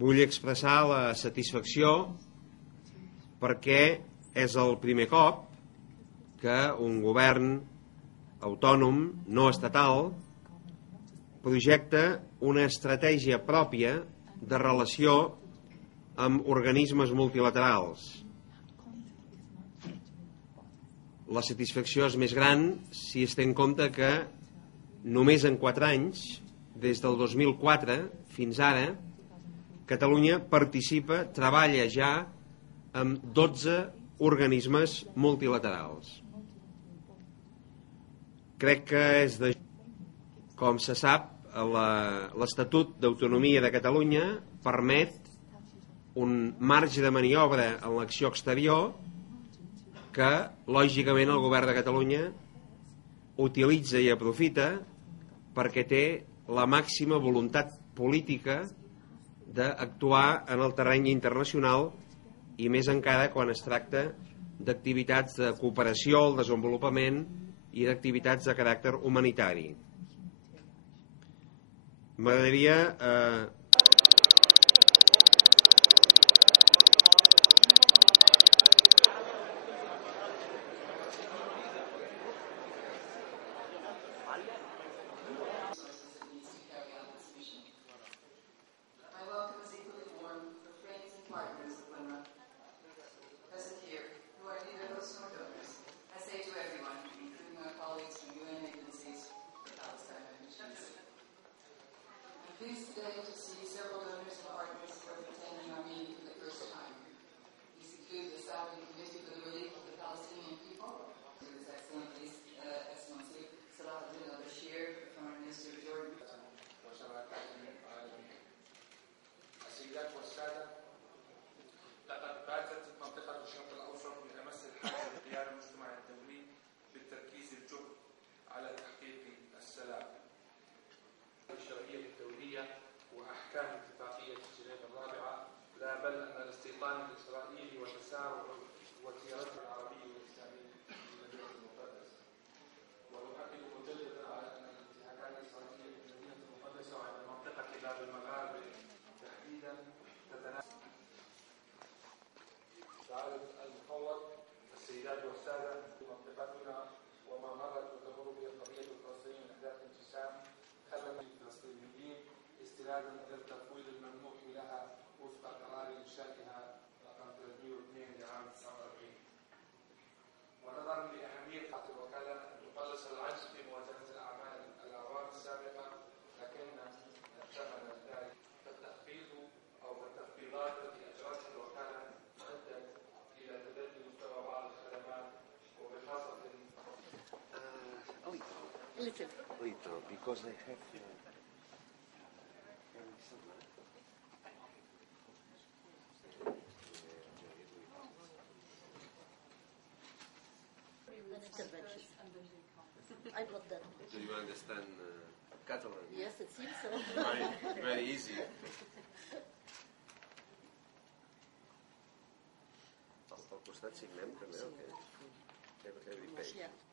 Vull expressar la satisfacció perquè és el primer cop que un govern autònom, no estatal, projecta una estratègia pròpia de relació amb organismes multilaterals. La satisfacció és més gran si es té en compte que només en 4 anys, des del 2004 fins ara, Catalunya participa, treballa ja amb 12 organismes multilaterals. Crec que és de... Com se sap, l'Estatut d'Autonomia de Catalunya permet un marge de maniobra en l'acció exterior que, lògicament, el govern de Catalunya utilitza i aprofita perquè té la màxima voluntat política d'actuar en el terreny internacional i més encara quan es tracta d'activitats de cooperació al desenvolupament i d'activitats de caràcter humanitari. M'agradaria pleased today to see several donors and partners who are attending our meeting for the first time. These include the Saudi Committee for the Relief of the Palestinian People, His Excellency Salahuddin al-Bashir, Foreign Minister of Jordan. السيدات والسادة، لقد باتت منطقة الشرق الأوسط بأمس الحاجة لقيام المجتمع الدولي بالتركيز الجهد على تحقيق السلام. الشرعية الدولية وأحكام اتفاقية جنيف الرابعة، لا بل أن الاستيطان الإسرائيلي وتسارع وزيارته العربية والإسلامية في المدينة المقدسة. ونؤكد مجددا على أن الانتهاكات الإسرائيلية في المدينة المقدسة وعلى منطقة باب المغاربة تحديدا تتناسب. سعادة المفوض، السيدات والسادة، منطقتنا وما مرت وتمر به القضية الفلسطينية من أحداث انقسام خلت الفلسطينيين استنادا الى التفويض الممنوح لها وفق قرار انشائها رقم 302 لعام 49. ونظرا لاهميه الوكاله ان تقلص العجز في مواجهه الاعوام السابقه، لكن ثمن ذلك فالتخفيض او التخفيضات التي اجرتها الوكاله ادت الى تدني مستوى بعض الخدمات وبخاصه little because I have I got that. Do you understand Catalan? Yes, it seems so. Very easy. Al costat signem també o què? Every page.